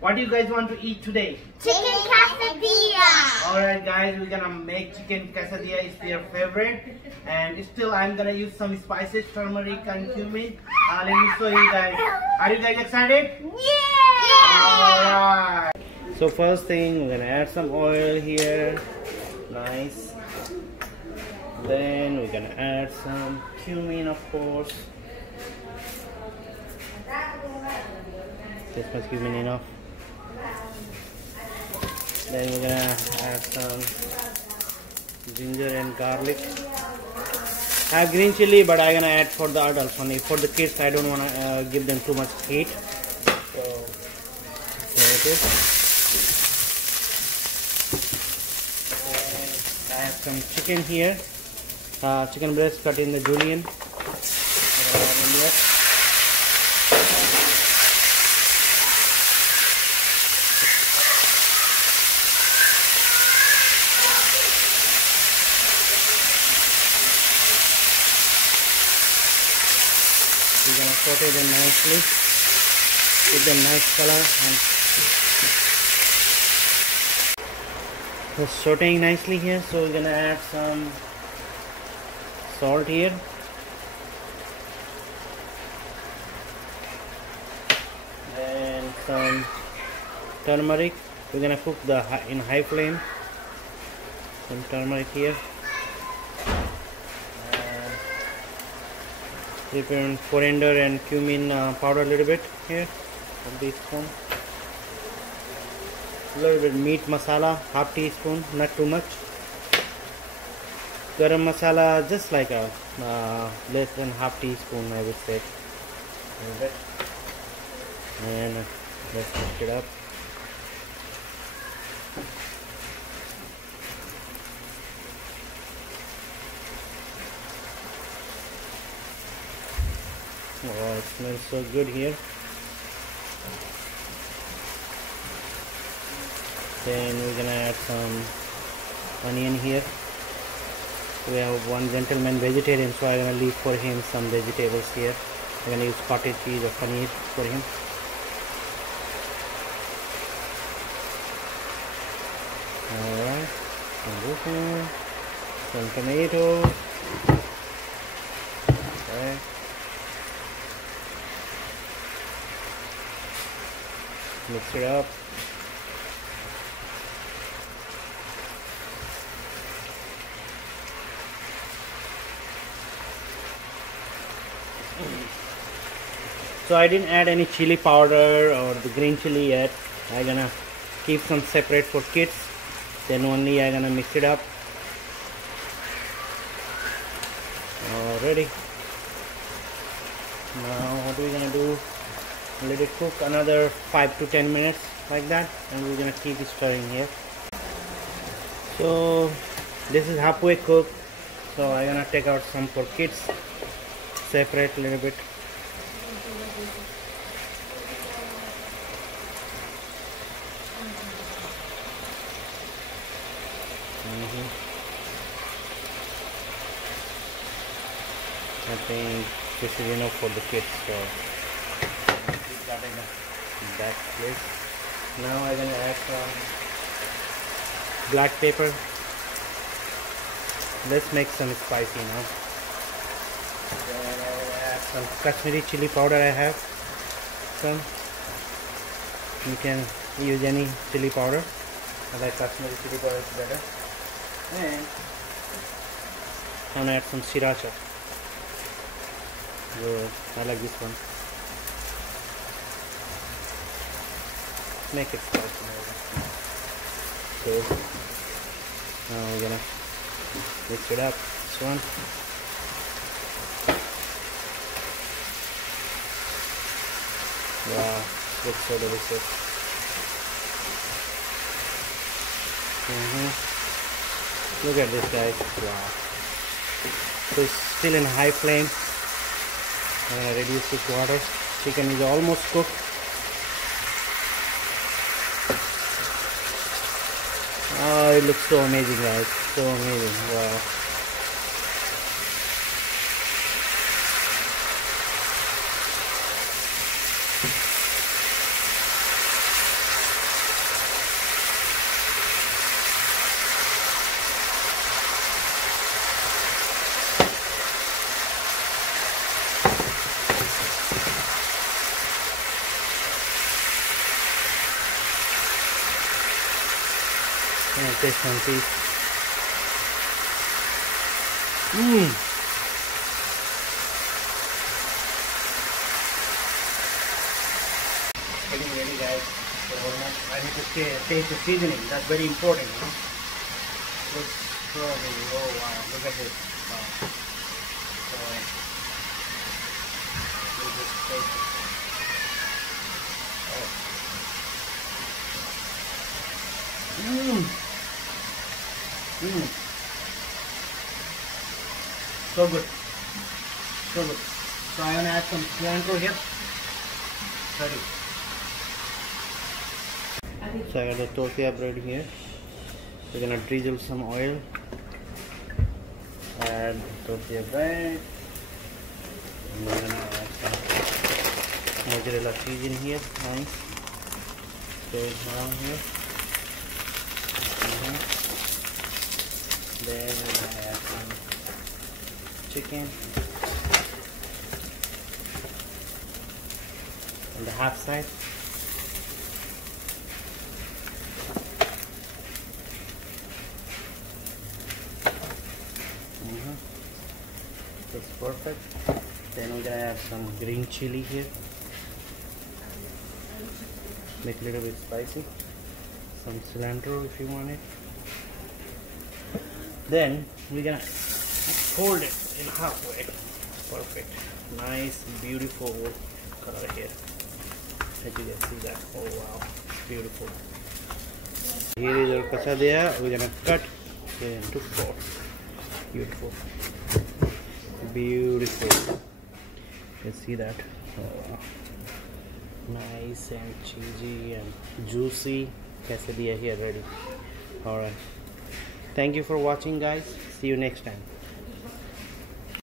What do you guys want to eat today? Chicken quesadilla. Alright guys, we're gonna make chicken quesadilla. It's their favorite. And still I'm gonna use some spices, turmeric and cumin. Let me show you guys. Are you guys excited? Yeah! Alright. So first thing, we're gonna add some oil here. Nice. Then we're gonna add some cumin, of course. This much cumin enough. Then we're gonna add some ginger and garlic. I have green chili, but I'm gonna add for the adults only. For the kids, I don't wanna give them too much heat. So there it is. And I have some chicken here. Chicken breast cut in the julienne. We're gonna saute them nicely, give them nice color, and it's sauteing nicely here. So we're gonna add some salt here, then some turmeric. We're gonna cook in high flame. Some turmeric here. Prepare coriander and cumin powder a little bit here, a teaspoon. A little bit meat masala, half teaspoon, not too much. Garam masala, just like a less than half teaspoon, I would say. A little bit. And let's mix it up. Oh, it smells so good here. Then we're gonna add some onion here. We have one gentleman vegetarian, so I'm gonna leave for him some vegetables here. I'm gonna use cottage cheese or paneer for him. Alright, some tomatoes. Okay. Mix it up. So I didn't add any chili powder or the green chili yet. I'm gonna keep some separate for kids. Then only I'm gonna mix it up. Already. Now what are we gonna do? Let it cook another 5 to 10 minutes like that, and we're gonna keep it stirring here. So this is halfway cooked, so I'm gonna take out some for kids, separate a little bit. I think this is enough for the kids, so that place. Now I'm gonna add some black pepper. Let's make some spicy now. Then I'm gonna add some Kashmiri chili powder. I have some. You can use any chili powder. I like Kashmiri chili powder, it's better. And I'm gonna add some sriracha. I like this one. Make it spicy. So now we're gonna mix it up. This one. Wow, looks so delicious. Look at this, guys. Wow. So it's still in high flame. I'm gonna reduce it to water. Chicken is almost cooked. Oh, it looks so amazing, guys. So amazing. Wow. And taste one piece. Getting ready, guys. So I need to taste the seasoning. That's very important, you know. Looks so amazing. Oh wow! Look at this. Wow. So we just taste it. Oh. So good. So good. So I'm gonna add some cilantro here. Ready. So I got the tortilla bread here. We're gonna drizzle some oil. Add tortilla bread. And we're gonna add some mozzarella cheese in here. Nice. Stir it around here. Then we're gonna add some chicken. On the half side. That's perfect. Then we're gonna add some green chili here. Make it a little bit spicy. Some cilantro if you want it. Then we're gonna fold it in halfway. Perfect. Nice, beautiful color here. As you can see that. Oh wow, beautiful. Here is our quesadilla. We're gonna cut it into four. Beautiful. Beautiful. You see that? Oh, nice and cheesy and juicy quesadilla here ready. Alright. Thank you for watching, guys. See you next time.